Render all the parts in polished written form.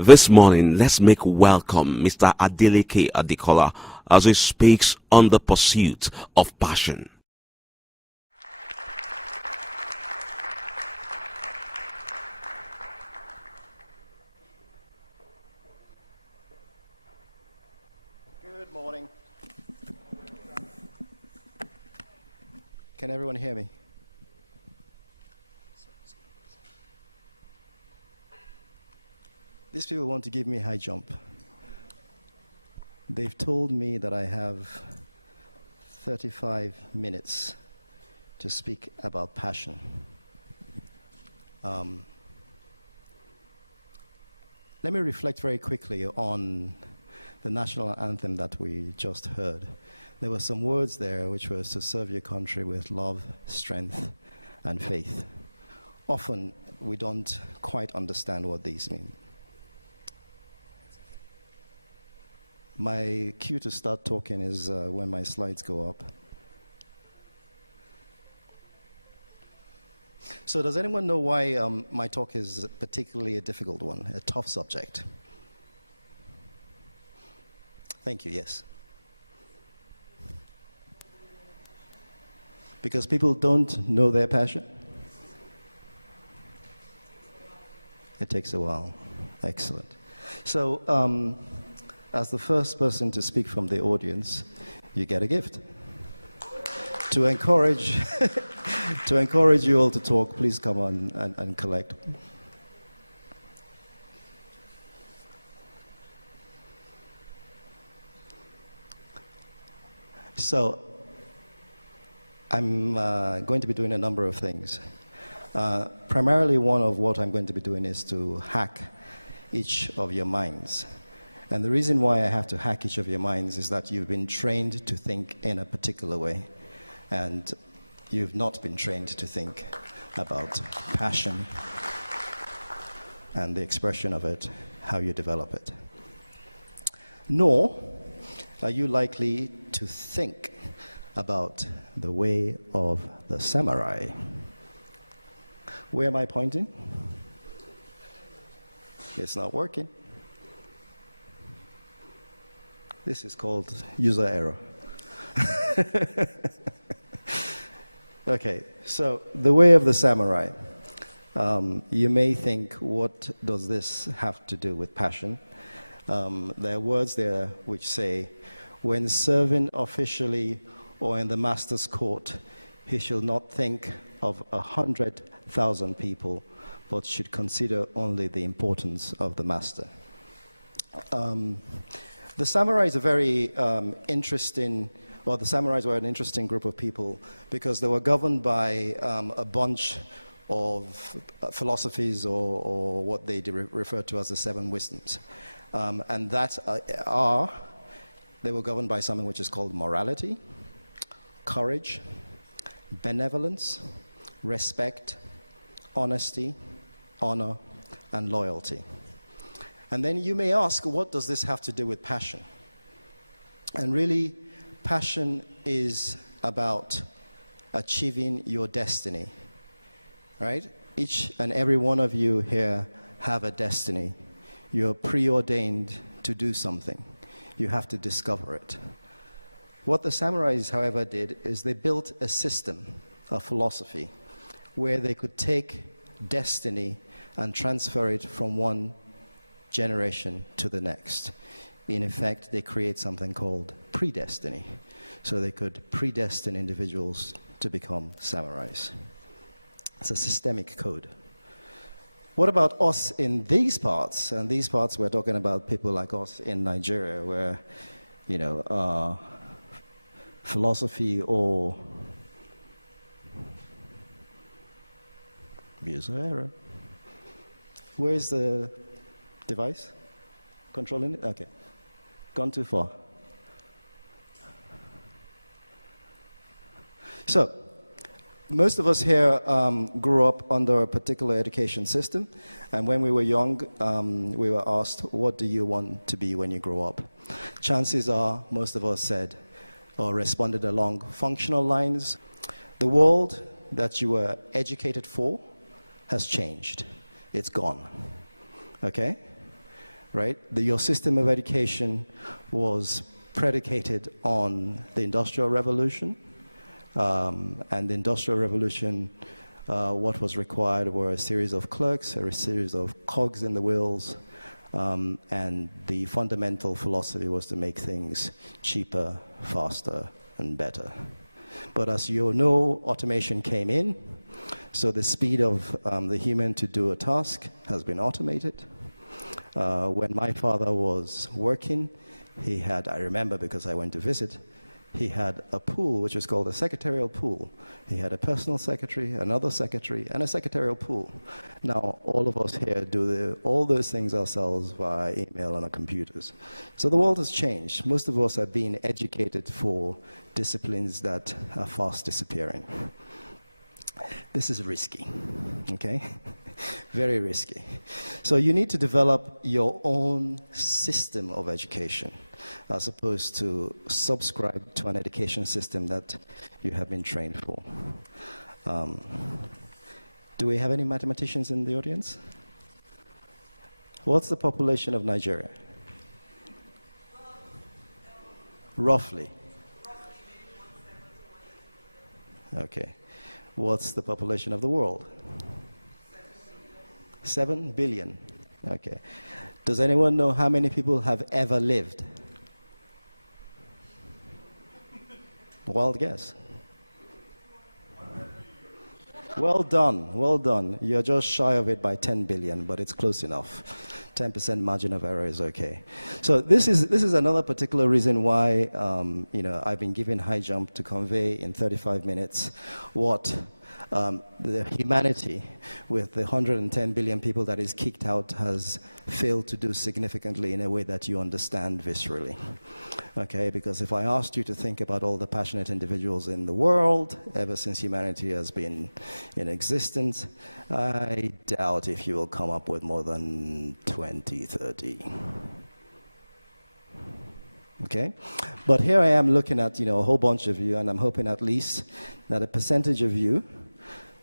This morning, let's make welcome Mr. Adeleke Adekola as he speaks on the pursuit of passion. Good morning. Can everyone hear me? These people want to give me a high jump. They've told me that I have 35 minutes to speak about passion. Let me reflect very quickly on the national anthem that we just heard. There were some words there which was to serve your country with love, strength, and faith. Often we don't quite understand what these mean. My cue to start talking is when my slides go up. So does anyone know why my talk is particularly a difficult one, a tough subject? Thank you, yes. Because people don't know their passion? It takes a while. Excellent. So, as the first person to speak from the audience, you get a gift. To encourage, to encourage you all to talk, please come on and collect. So, I'm going to be doing a number of things. Primarily, one of what I'm going to be doing is to hack each of your minds. And the reason why I have to hack each of your minds is that you've been trained to think in a particular way, and you've not been trained to think about passion and the expression of it, how you develop it. Nor are you likely to think about the way of the samurai. Where am I pointing? It's not working. This is called user error. Okay, so the way of the samurai. You may think, what does this have to do with passion? There are words there which say, when serving officially or in the master's court, he shall not think of 100,000 people, but should consider only the importance of the master. The samurai is a very interesting, well, the samurais were an interesting group of people because they were governed by a bunch of philosophies or what they refer to as the seven wisdoms. And that they were governed by something which is called morality, courage, benevolence, respect, honesty, honor, and loyalty. And then you may ask, what does this have to do with passion? And really, passion is about achieving your destiny, right? Each and every one of you here have a destiny. You're preordained to do something. You have to discover it. What the samurais, however, did is they built a system, a philosophy, where they could take destiny and transfer it from one generation to the next. In effect, they create something called predestiny. So they could predestine individuals to become samurais. It's a systemic code. What about us in these parts? And these parts, we're talking about people like us in Nigeria, where, you know, philosophy or user error. Where's the device? Controlling it? Okay. Gone too far. So, most of us here grew up under a particular education system, and when we were young, we were asked, what do you want to be when you grow up? Chances are, most of us said, or responded along functional lines. The world that you were educated for has changed. It's gone. Okay? right? Your system of education was predicated on the Industrial Revolution. And the Industrial Revolution, what was required were a series of clerks, a series of cogs in the wheels, and the fundamental philosophy was to make things cheaper, faster, and better. But as you know, automation came in, so the speed of the human to do a task has been automated. When my father was working, he had, I remember because I went to visit, he had a pool which is called a secretarial pool. He had a personal secretary, another secretary, and a secretarial pool. Now, all of us here do all those things ourselves via email on our computers. So the world has changed. Most of us are being educated for disciplines that are fast disappearing. This is risky, okay? Very risky. So you need to develop your own system of education as opposed to subscribe to an education system that you have been trained for. Do we have any mathematicians in the audience? What's the population of Nigeria? Roughly. Okay. What's the population of the world? 7 billion. Okay. Does anyone know how many people have ever lived? Wild guess. Well done, well done. You're just shy of it by 10 billion, but it's close enough. 10% margin of error is okay. So this is another particular reason why I've been given high jump to convey in 35 minutes what the humanity with the 110 billion people that is kicked out has failed to do significantly in a way that you understand viscerally. Okay, because if I asked you to think about all the passionate individuals in the world ever since humanity has been in existence, I doubt if you will come up with more than 20, 30. Okay, but here I am looking at a whole bunch of you, and I'm hoping at least that a percentage of you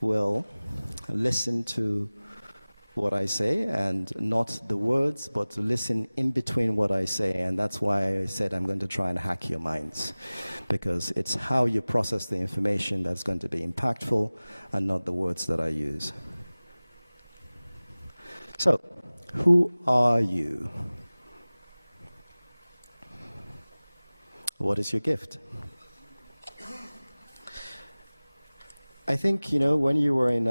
will listen to what I say, and not the words, but to listen in between what I say. And that's why I said I'm going to try and hack your minds, because it's how you process the information that's going to be impactful and not the words that I use. So, who are you? What is your gift? I think, when you were in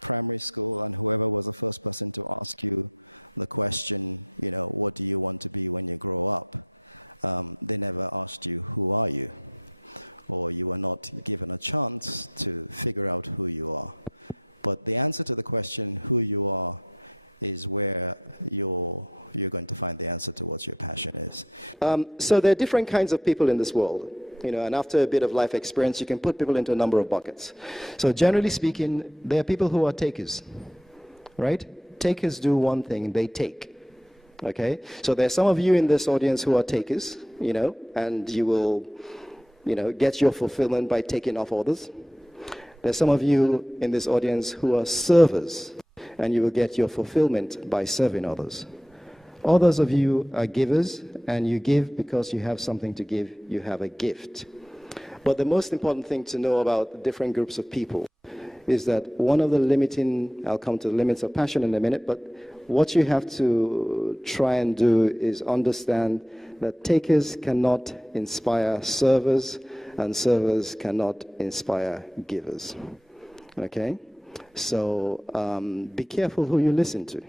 primary school and whoever was the first person to ask you the question, what do you want to be when you grow up? They never asked you, who are you? Or you were not given a chance to figure out who you are. But the answer to the question, who you are, is where you're going to find the answer to what your passion is. So there are different kinds of people in this world. And after a bit of life experience, you can put people into a number of buckets. So generally speaking, there are people who are takers, right? Takers do one thing, they take, okay? So there are some of you in this audience who are takers, and you will, get your fulfillment by taking off others. There's some of you in this audience who are servers, and you will get your fulfillment by serving others. Others of you are givers, and you give because you have something to give. You have a gift. But the most important thing to know about different groups of people is that one of the I'll come to the limits of passion in a minute, but what you have to try and do is understand that takers cannot inspire servers, and servers cannot inspire givers. Okay? So be careful who you listen to.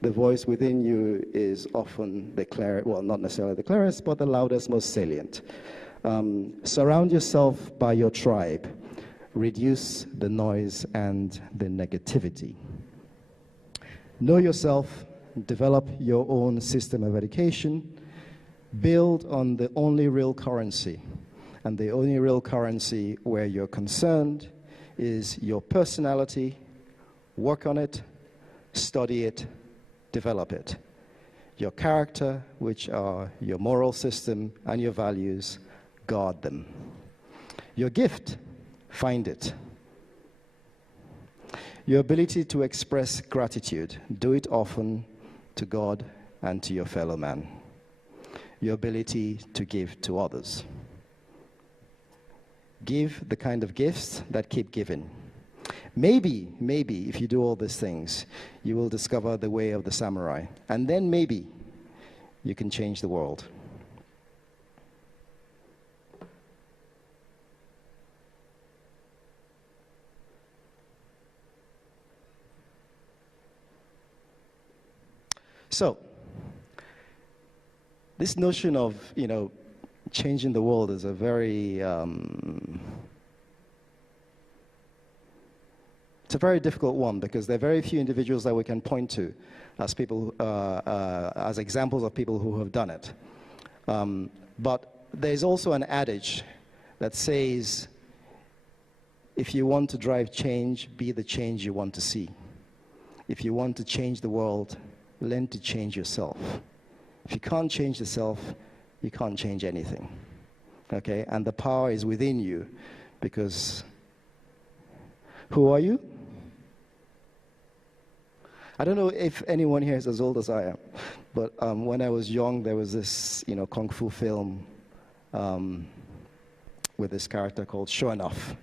The voice within you is often the clearest, well, not necessarily the clearest, but the loudest, most salient. Surround yourself by your tribe. Reduce the noise and the negativity. Know yourself, develop your own system of education, build on the only real currency. And the only real currency where you're concerned is your personality. Work on it, study it, develop it. Your character, which are your moral system and your values, guard them. Your gift, find it. Your ability to express gratitude, do it often, to God and to your fellow man. Your ability to give to others. Give the kind of gifts that keep giving. Maybe, if you do all these things, you will discover the way of the samurai. And then maybe you can change the world. So, this notion of, changing the world is a very, it's a very difficult one, because there are very few individuals that we can point to as people, as examples of people who have done it. But there's also an adage that says, if you want to drive change, be the change you want to see. If you want to change the world, learn to change yourself. If you can't change yourself, you can't change anything. Okay? And the power is within you, because who are you? I don't know if anyone here is as old as I am, but when I was young, there was this, kung fu film with this character called Sure Enough.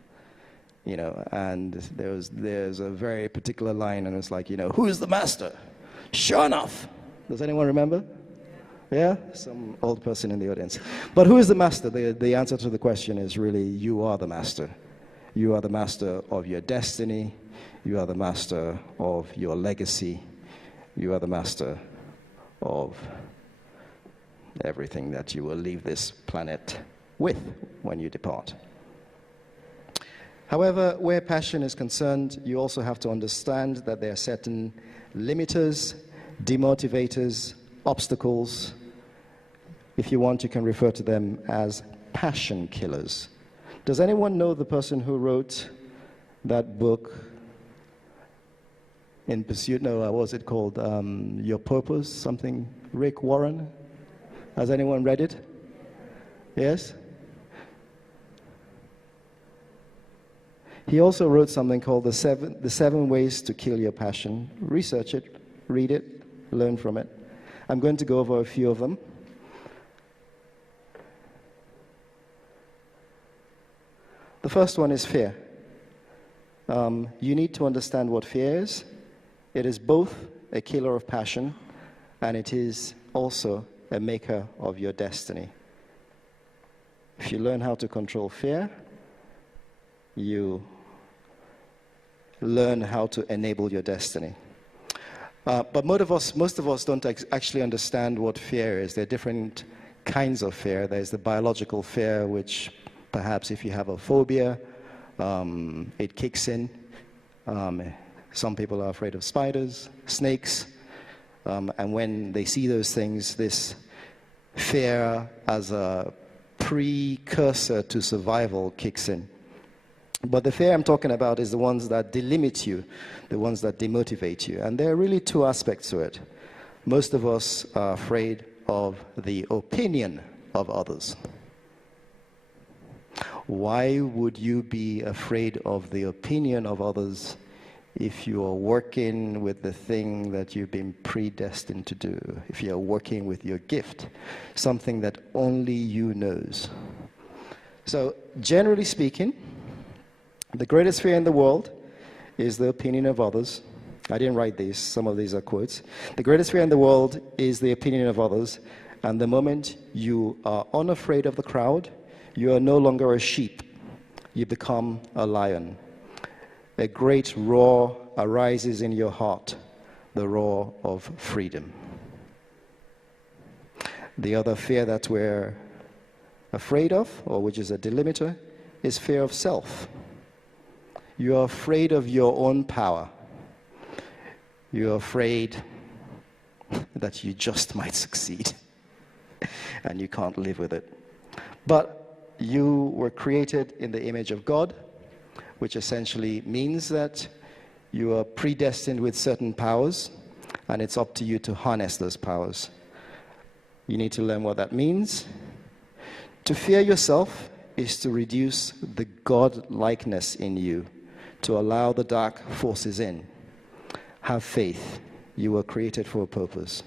And there's a very particular line, and it's like, who is the master? Sure enough. Does anyone remember? Yeah? Some old person in the audience. But who is the master? The answer to the question is really, you are the master. You are the master of your destiny. You are the master of your legacy. You are the master of everything that you will leave this planet with when you depart. However, where passion is concerned, you also have to understand that there are certain limiters, demotivators, obstacles. If you want, you can refer to them as passion killers. Does anyone know the person who wrote that book, In Pursuit? No, what was it called? Your Purpose, something? Rick Warren? Has anyone read it? Yes? He also wrote something called the seven Ways to Kill Your Passion. Research it, read it, learn from it. I'm going to go over a few of them. The first one is fear. You need to understand what fear is. It is both a killer of passion, and it is also a maker of your destiny. If you learn how to control fear, you learn how to enable your destiny. But most of us don't actually understand what fear is. There are different kinds of fear. There's the biological fear, which perhaps if you have a phobia, it kicks in. Some people are afraid of spiders, snakes, and when they see those things, this fear as a precursor to survival kicks in. But the fear I'm talking about is the ones that delimit you, the ones that demotivate you. And there are really two aspects to it. Most of us are afraid of the opinion of others. Why would you be afraid of the opinion of others if you are working with the thing that you've been predestined to do? If you're working with your gift, something that only you knows. So, generally speaking, the greatest fear in the world is the opinion of others. I didn't write these, some of these are quotes. The greatest fear in the world is the opinion of others, and the moment you are unafraid of the crowd, you are no longer a sheep, you become a lion. A great roar arises in your heart, the roar of freedom. The other fear that we're afraid of, or which is a delimiter, is fear of self. You are afraid of your own power. You're afraid that you just might succeed and you can't live with it. But you were created in the image of God, which essentially means that you are predestined with certain powers, and it's up to you to harness those powers. You need to learn what that means. To fear yourself is to reduce the God-likeness in you, to allow the dark forces in. Have faith. You were created for a purpose.